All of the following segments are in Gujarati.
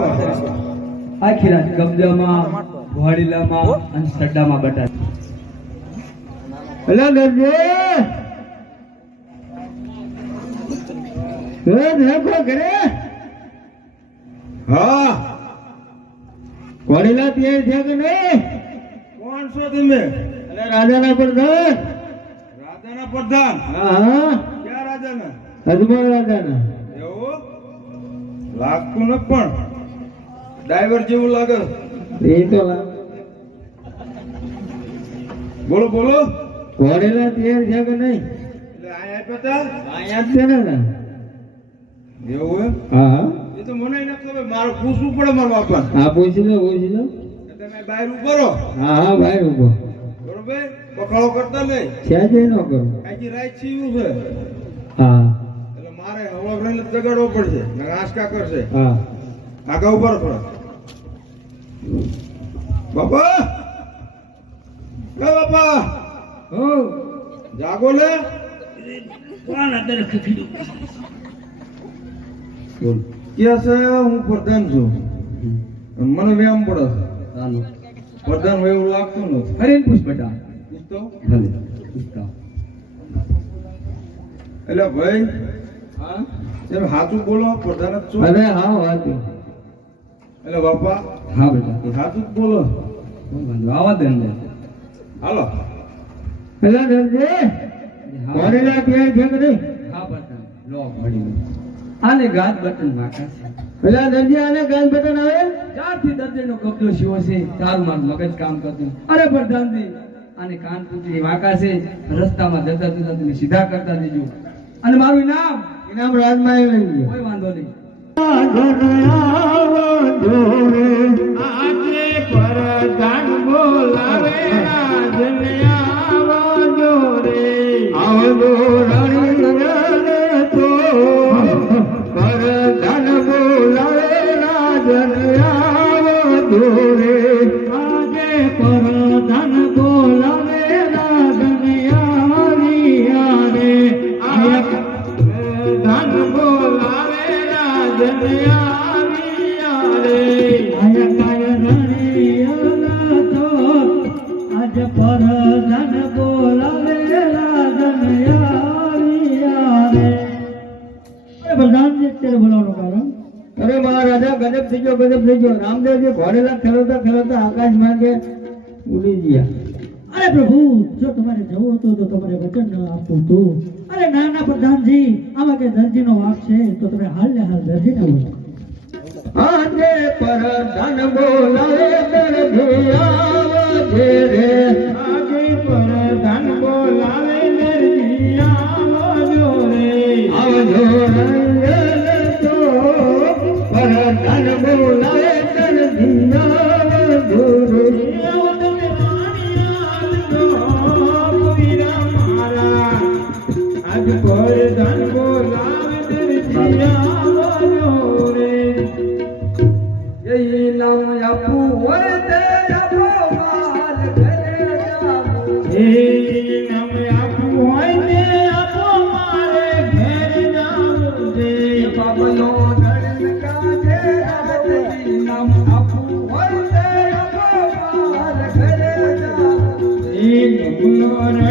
આખી રાત કબજામાં વાડીલામાં અને સડ્ડામાં બટા અલા ગરજે એ દેખો કરે હા. કોડીલા તૈયાર છે કે નહીં? કોણ છો તમે? અરે રાજાના પ્રધાન. રાજાના પ્રધાન? હા હા. ક્યાં રાજાના? અજમલ રાજાના. એવું? લાગતું ન પણ. ડ્રાઈવર જેવું લાગે? એ તો બોલો બોલો. ઘોડેલા તૈયાર છે કે નહીં? એટલે આયા પતા આયા છે ને એવું હા. એ તો મને ન ખબર મારે પૂછવું પડે મારા બાપા હા પૂછી લો પૂછી લો. તમે બહાર ઊભો હા હા બહાર ઊભો બરોબર? પકડો કરતા નહીં. છે જે ન કરો કાજી રાઈટ સીવું છે. હા. એટલે મારે હવા ગ્રહણ જગાડવો પડશે. આંચકા કરશે. હા. આગા ઊભો રહો થોડા. બાપા! એ બાપા! હો? જાગો લે. કોણ અંદર ખીડું બોલ. કે છે? હું પ્રધાન છું. મને વ્યાયામ પડે છે. પ્રધાન હોય એવું લાગતું નથી. અરે પૂછ બેટા. પૂછતો? ભલે પૂછતા. એટલે ભાઈ હા? તમે સાચું બોલો પ્રધાન જ છો. અરે હા વાંધો એટલે બાપા. હા બેટા. સાચું બોલો. આવા દે અંદર હાલો. હેલો દરજે તૈયાર છે કે નહીં હા બટન લો ઘડી આને ગાત બટન માકા છે. પેલા દરજી આને ગાલ બટન આવે? ત્યારથી દર્દીનો કબજો શિવો છે? તારું મારું મગજ કામ કરતું. અરે પ્રધાનજી આને કાન પૂતળી વાંકા છે. રસ્તામાં જતા જતા તમે સીધા કરતા દેજો. અને મારું ઇનામ ઇનામ રાજમાં આવી કોઈ વાંધો નહીં. બોલાવે રાજને ઘોડેલા ખેલવતા ખેલવતા આકાશ માર્ગે ઉડી ગયા. અરે પ્રભુ જો તમારે જવું હતું તો તમારે વચન ન આપવું હતું. અરે ના ના પ્રધાનજી આમાં કે દરજીનો વાક છે તો તમે હાલ ને હાલ દરજીને બોલો. આજે પર ધન બોલાવે દરજી આવે રે. આજે પર ધન બોલાવે દરજી આવે રે. આવજો રંગલ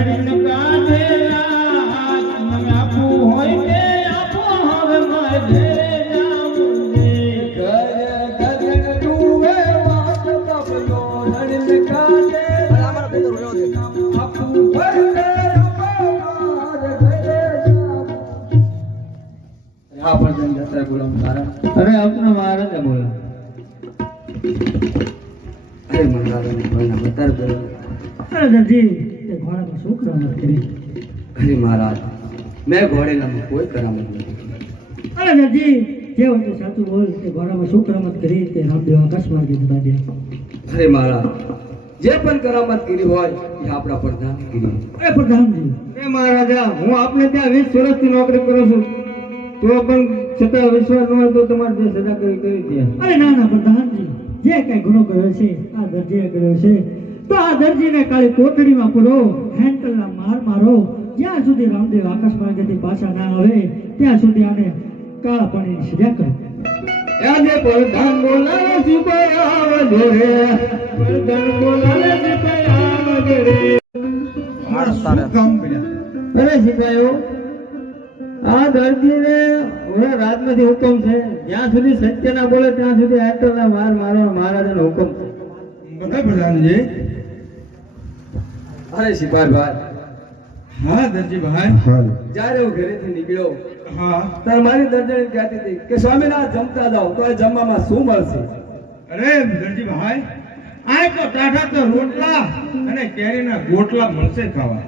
ready to મેં ઘોડેલામાં કોઈ કરામત નથી. અરે દરજી જે હોય સાચું બોલ તે ઘોડામાં શું કરામત કરી તે રામદેવ આકાશ માર્ગે જતા રહ્યા. અરે મારા જે પણ કરામત કરી હોય એ આપણા પ્રધાન કરી અરે પ્રધાનજી. એ મહારાજા હું આપને ત્યાં વીસ વર્ષથી નોકરી કરું છું. તો પણ છતાં વિશ્વાસ ન હોય તો તમારે જે સજા કરી કરી દે અરે ના ના પ્રધાનજી. જે કઈ ગુનો કર્યો છે આ દરજીએ કર્યો છે તો આ દરજીને કાળી કોટડીમાં પૂરો હેન્ડલના માર મારો જ્યાં સુધી રામદેવ આકાશ માર્ગેથી પાછા ના આવે ત્યાં સુધી આને કાળા પાણીની સજા કરે. આજે પ્રધાન બોલાવે સિપાઈ આવજો રે. પ્રધાન બોલાવે સિપાઈ આવજો રે અરે સિપાઈઓ આ દર્દીને હવે રાતમાંથી હુકમ છે. જ્યાં સુધી સત્ય ના બોલે ત્યાં સુધી હેન્ડલના માર મારવાનો મહારાજાનો હુકમ છે. બધા પ્રધાનજી. અરે સિપાહી ભાઈ હા દરજીભાઈ જ્યારે હું ઘરેથી નીકળ્યો હા. ત્યારે મારી દર્જણી કહેતી હતી કે સ્વામીનાથ જમતા જાઓ તો જમવામાં શું મળશે? અરે દરજીભાઈ આ તો ટાઢા તો રોટલા અને કેરીના ગોટલા મળશે ખાવા.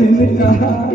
ચિંતા કરે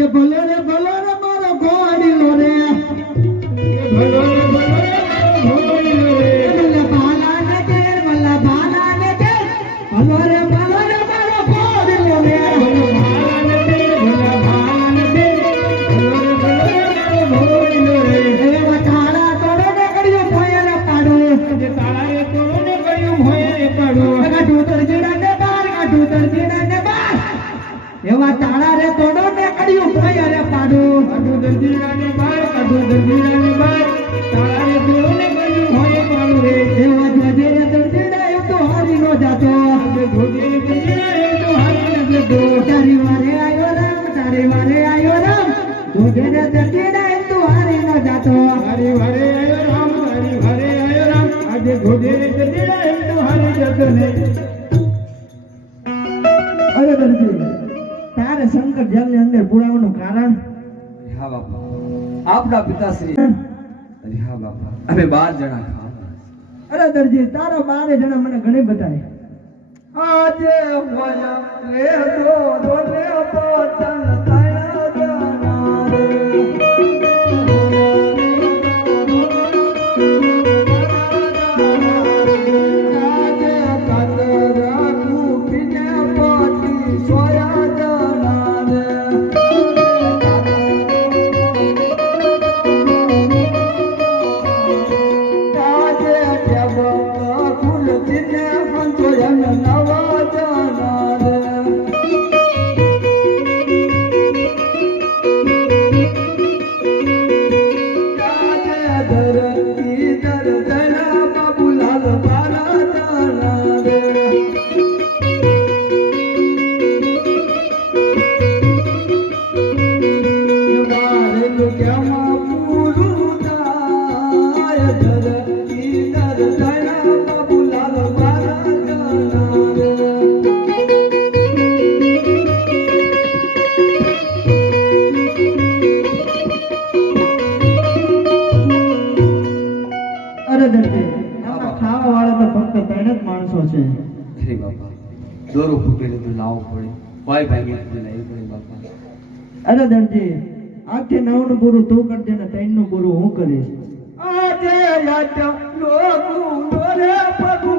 એ ભલે એવા તાળા રે તોડો ને કડ્યું ભાઈ અરે પાડું કાઢું દર્દીરા ને બાર પિતાશ્રી અરે બાર જણા અરે દરજી તારા બારે જણા મને ઘણી બધા આજે હોય રે દો દો રે પતન દોરો ફૂટેલું તો લાવવું પડે. કોઈ ભાગ્ય તો લાવી પડે બાપા. અરે દરજી આઠે નવનું પૂરું તું કરજે ને ત્રણનું પૂરું હું કરીશ. આજે લાટા નો ગુંડો પગું